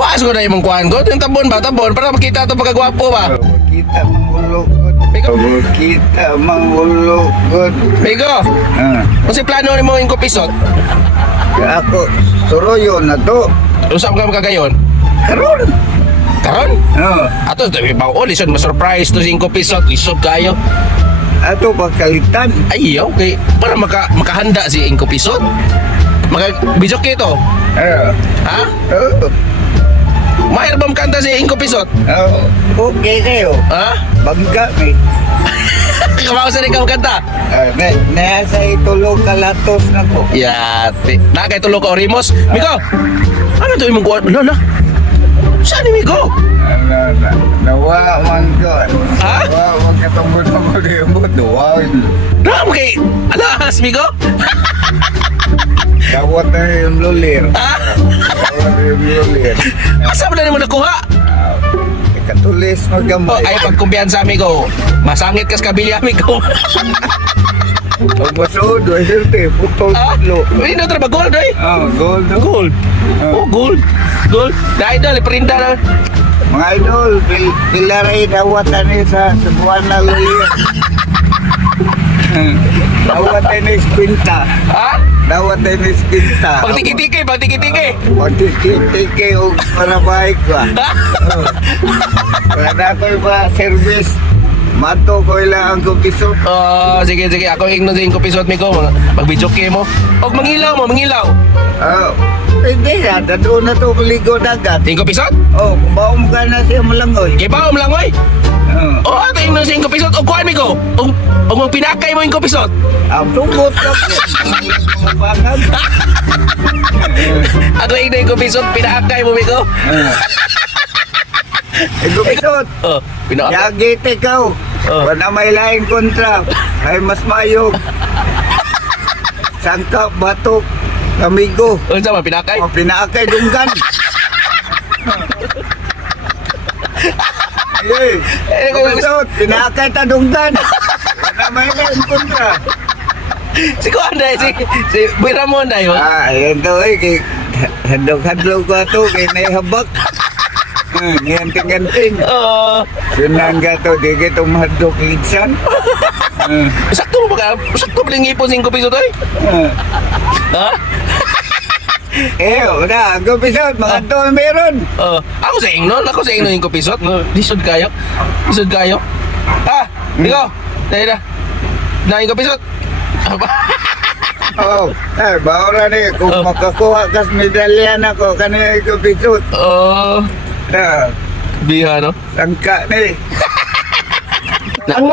Bukas ko na imong kuhan ko. Yung tabon ba? Tabon. Para makita ito pagkagwapo ba? Kita mangulukot. Kita mangulukot. Migo. Kung si plano ni mo yung kupisot? Ako, suroyo na to. Usap ka magkagayon? Karon. Karon? Ato, lisod ma-surprise to 5 pisot. Lisod kayo. Ato pagkalitan. Ay, okay. Para makahanda si 5 pisot. Bijok ito. Ha? Mahir ba makanta si 5 pisot? Okay kayo. Ha? Bangga may. Kamao sa rin ka makanta? Nasa itulog kalatos na ko. Yate. Nakay tulog ka orimos. Miko! Ano ito imong kuwan? Ano? Saan ni Miko? Nawa man ko. Ha? Nawa man katambod-tambod yung buto. Wow. Nawa kay alahas, Miko? Gawat na yung lulir. Ha? Gawat na yung lulir. Asa mo na naman nakuha? Katulis Oh, magkamay. ay pagkumpiyansa, Miko. Masangit kas kabilya, Miko. Ang masuod, ay sirte, putol lo. Hindi na ba gold, eh? Gold. Gold. Oh, gold. Gold. Dahil doon, iprinta na. Mga idol, pilaray dawatan ni sa subuan na lulir. Dawatan ni spinta. Ha? Dawatan ni spinta. Pagtiki-tiki. Pagtiki-tiki o para baik ba? Para na ko ba service. Mato ko ilang ang kupisot. Oh, sige. Ako igno sa 5 pisot, Miko. Magbidyoke mo. Huwag mangilaw. Hindi na, doon na to ligo dagat. 5 pisot? Kung baong ka na siya malangoy. Kibaw mo lang, oy. Oh, ato igno sa 5 pisot. O, kuhan, Miko. O, pinakay mo 5 pisot. Tubot ka po. Bakag. Ato igno 5 pisot. Pinakay mo, Miko. Kupisot. Pinakay. Yagit ikaw. Wala may laing kontra. Ay mas mayog. Sangkap, batok, amigo. Ano sama, pinakay? Pinakay dunggan. Kupisot, pinakay ta dunggan. Wala may laing kontra. Si Kuan dahil, si Boy Ramon dahil. Yan to eh. Hadlog-hadlog ko ito. Kaya naihabak. Nganting-nganting. Sunang ka to. Di kita mahadlok lidsan. Sakto mo ba ka? Sakto ba yung ipon 5 pisot ay? Ha? Wala. 5 pisot. Mga doon meron. Ako sa ingnon 5 pisot. Lisod kayo. Ha? Ikaw? Dahil na. Na 5 pisot. Baura ni. Kung makakuha kas medalyan ako, kanina 5 pisot. Biha, no? Sangka ni. Ang